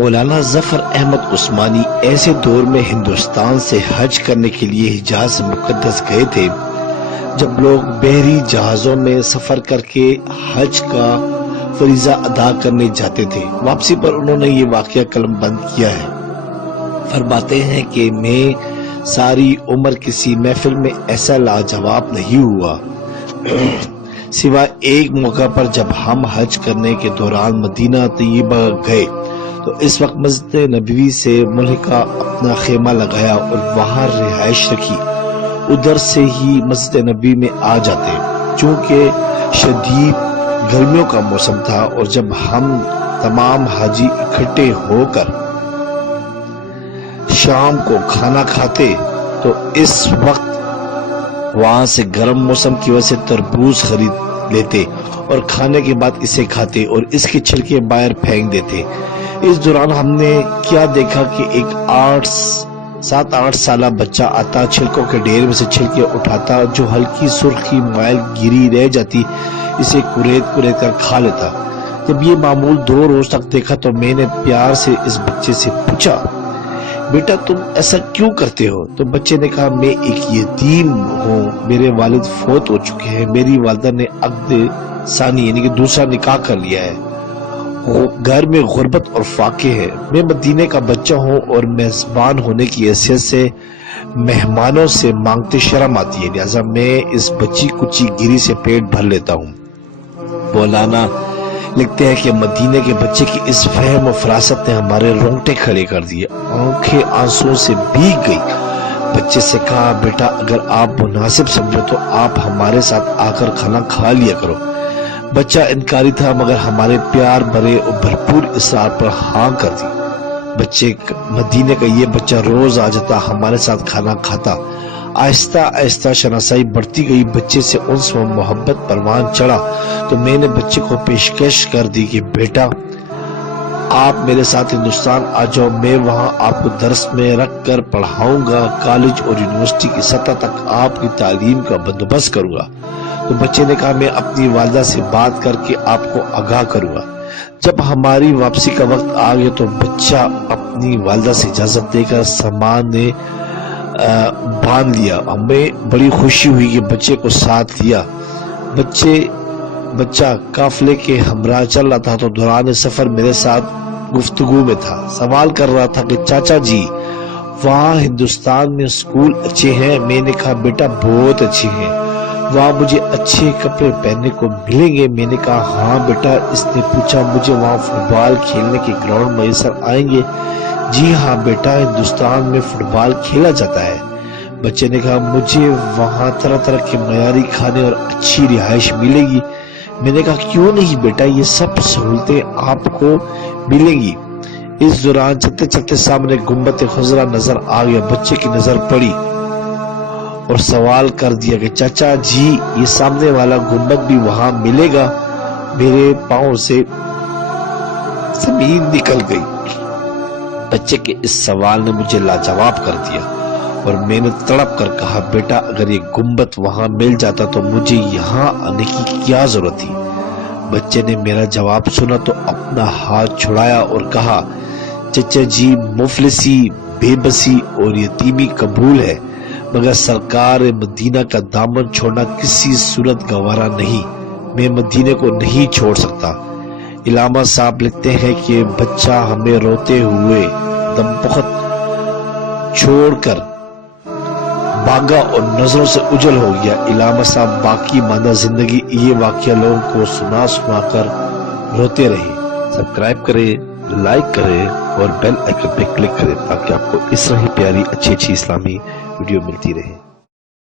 مولانا ظفر احمد عثمانی ایسے دور میں ہندوستان سے حج کرنے کے لیے حجاز مقدس گئے تھے جب لوگ بحری جہازوں میں سفر کر کے حج کا فریضہ ادا کرنے جاتے تھے۔ واپسی پر انہوں نے یہ واقعہ قلم بند کیا ہے۔ فرماتے ہیں کہ میں ساری عمر کسی محفل میں ایسا لاجواب نہیں ہوا سوائے ایک موقع پر جب ہم حج کرنے کے دوران مدینہ طیبہ گئے تو اس وقت مسجد نبوی سے ملحقہ اپنا خیمہ لگایا اور وہاں رہائش رکھی۔ ادھر سے ہی مسجد نبوی میں آ جاتے چونکہ شدید گرمیوں کا موسم تھا، اور جب ہم تمام حاجی اکٹھے ہو کر شام کو کھانا کھاتے تو اس وقت وہاں سے گرم موسم کی وجہ سے تربوز خرید لیتے اور کھانے کے بعد اسے کھاتے اور اس کے چھلکے باہر پھینک دیتے۔ اس دوران ہم نے کیا دیکھا کہ ایک 7-8 سالہ بچہ آتا، چھلکوں کے ڈھیر میں سے چھلکے اٹھاتا، جو ہلکی سرخی مائل گری رہ جاتی اسے کریت کر کھا لیتا۔ جب یہ معمول 2 روز تک دیکھا تو میں نے پیار سے اس بچے سے پوچھا، بیٹا تم ایسا کیوں کرتے ہو؟ تو بچے نے کہا، میں ایک یتیم ہوں، میرے والد فوت ہو چکے ہیں، میری والدہ نے عقد ثانی یعنی کہ دوسرا نکاح کر لیا ہے، گھر میں غربت اور فاقے ہے، میں مدینے کا بچہ ہوں اور میزبان ہونے کی حیثیت سے مہمانوں سے مانگتے شرم آتی ہے، لہذا میں اس بچی کچی گری سے پیٹ بھر لیتا ہوں۔ مولانا لکھتے ہیں کہ مدینے کے بچے کی اس فہم و فراست نے ہمارے رونگٹے کھڑے کر دیے، آنکھیں آنسوں سے بھیگ گئی۔ بچے سے کہا، بیٹا اگر آپ مناسب سمجھو تو آپ ہمارے ساتھ آ کر کھانا کھا لیا کرو۔ بچہ انکاری تھا مگر ہمارے پیار بھرے اور بھرپور اصرار پر ہاں کر دی۔ مدینے کا یہ بچہ روز آ جاتا، ہمارے ساتھ کھانا کھاتا۔ آہستہ آہستہ شناسائی بڑھتی گئی، بچے سے انس و محبت پروان چڑھا تو میں نے بچے کو پیشکش کر دی کہ بیٹا آپ میرے ساتھ ہندوستان آ جاؤ، میں وہاں آپ کو درس میں رکھ کر پڑھاؤں گا، کالج اور یونیورسٹی کی سطح تک آپ کی تعلیم کا بندوبست کروں گا۔ تو بچے نے کہا، میں اپنی والدہ سے بات کر کے آپ کو آگاہ کروں گا۔ جب ہماری واپسی کا وقت آ گیا تو بچہ اپنی والدہ سے اجازت دے کر سامان نے باندھ لیا۔ ہمیں بڑی خوشی ہوئی کہ بچے کو ساتھ لیا۔ بچہ قافلے کے ہمراہ چل رہا تھا تو دوران سفر میرے ساتھ گفتگو میں تھا، سوال کر رہا تھا کہ چاچا جی وہاں ہندوستان میں اسکول اچھے ہیں؟ میں نے کہا، بیٹا بہت اچھے ہیں، وہاں مجھے اچھے کپڑے پہننے کو ملیں گے؟ میں نے کہا، ہاں بیٹا۔ اس نے پوچھا، مجھے وہاں فٹ بال کھیلنے کے گراؤنڈ میسر آئیں گے؟ جی ہاں بیٹا، ہندوستان میں فٹ بال کھیلا جاتا ہے۔ بچے نے کہا، مجھے وہاں طرح طرح کے معیاری کھانے اور اچھی رہائش ملے گی؟ میں نے کہا، کیوں نہیں بیٹا، یہ سب سہولتیں آپ کو ملیں گی۔ اس دوران چلتے چلتے سامنے گنبد خضرا نظر آ گیا۔ بچے کی نظر پڑی اور سوال کر دیا کہ چاچا جی یہ سامنے والا گنبد بھی وہاں ملے گا؟ میرے پاؤں سے زمین نکل گئی۔ بچے کے اس سوال نے مجھے لاجواب کر دیا اور میں نے تڑپ کر کہا، بیٹا اگر یہ گنبد وہاں مل جاتا تو مجھے یہاں آنے کی کیا ضرورت تھی؟ بچے نے میرا جواب سنا تو اپنا ہاتھ چھڑایا اور کہا، چچا جی مفلسی، بے بسی اور یتیمی قبول ہے مگر سرکار مدینہ کا دامن چھوڑنا کسی صورت گوارا نہیں، میں مدینے کو نہیں چھوڑ سکتا۔ علامہ صاحب لکھتے ہیں کہ بچہ ہمیں روتے ہوئے دم بخت چھوڑ کر بھاگا اور نظروں سے اجل ہو گیا۔ علامہ صاحب باقی ماندہ زندگی یہ واقعہ لوگوں کو سنا کر روتے رہے۔ سبسکرائب کریں، لائک کریں اور بیل آئیکن پہ کلک کریں تاکہ آپ کو اس طرح پیاری اچھی اسلامی ویڈیو ملتی رہے۔